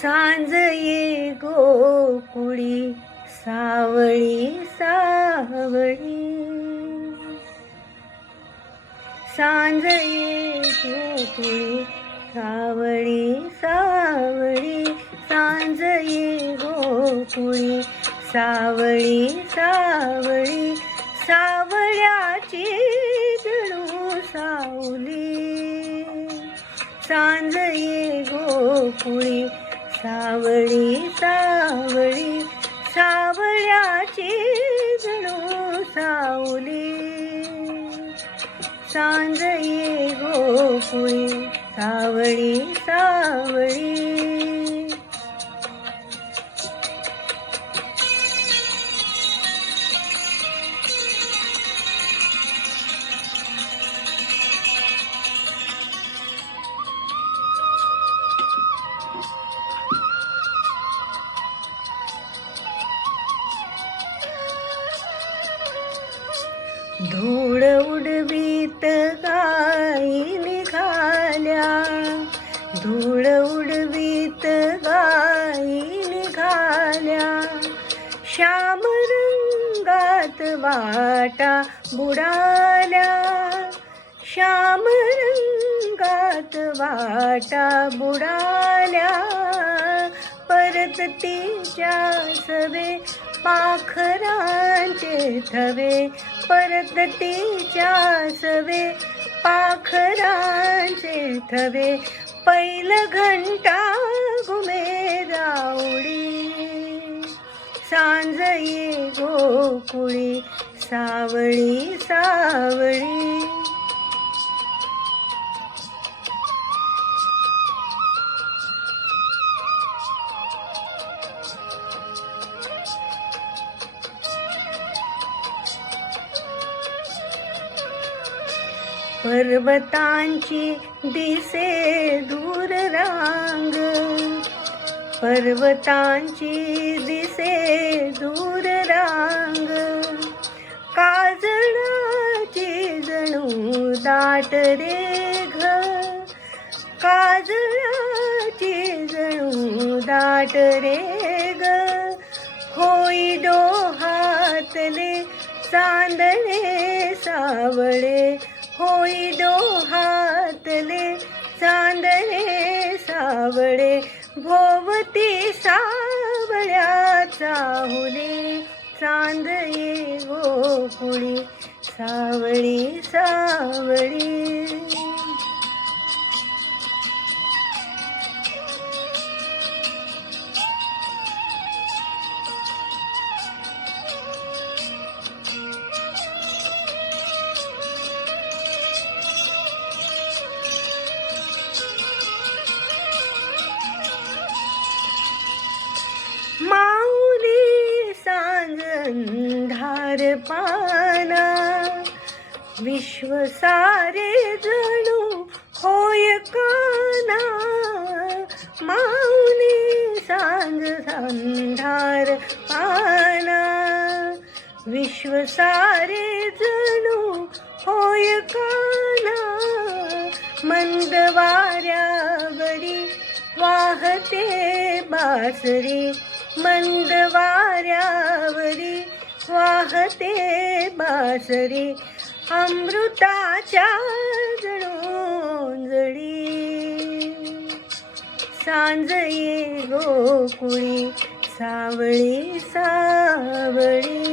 सांज ये गोकुळी सावळी सावळी, सांज ये गोकुळी सावळी सावळी, सांज ये गोकुळी सावळी सावळी, सावळ्याची जणू सावली, सांज ये गोकुळी सावळी सावळी, सावळ्याची जणू सावली, सांज ये गोकुळी सावळी सावळी. धूळ उडवीत गायी निघाल्या, धूळ उडवीत गायी निघाल्या, श्याम रंगात वाटा बुडाल्या, श्याम रंगात वाटा बुडाल्या, परततीच्या सवे पाखरांचे थवे, परततीच्या सवे पाखरांचे थवे, पैल घंटा घुमे राऊडी, सांज ये गोकुळी सावळी सावळी. पर्वतांची दिसे दूर रांग, पर्वतांची दिसे दूर रांग, काजळाची जणू दाट रेघ, काजळाची जणू दाट रेघ, होई डोहातले चांदणे सावळे, होई डोहातले चांदणे सावळे, भोवती सावळ्या चाहुले, सांज ये गोकुळी सावळी सावळी. माऊली सांज अंधार पाना, विश्व सारे जणू होय काना, माऊली सांज अंधार पाना, विश्व सारे जणू होय काना, मंद वाऱ्यावरी वाहते बासरी, मंद वाऱ्यावरी वाहते बासरी, अमृताच्या जणोंजळी, सांज ये गोकुळी सावळी सावळी.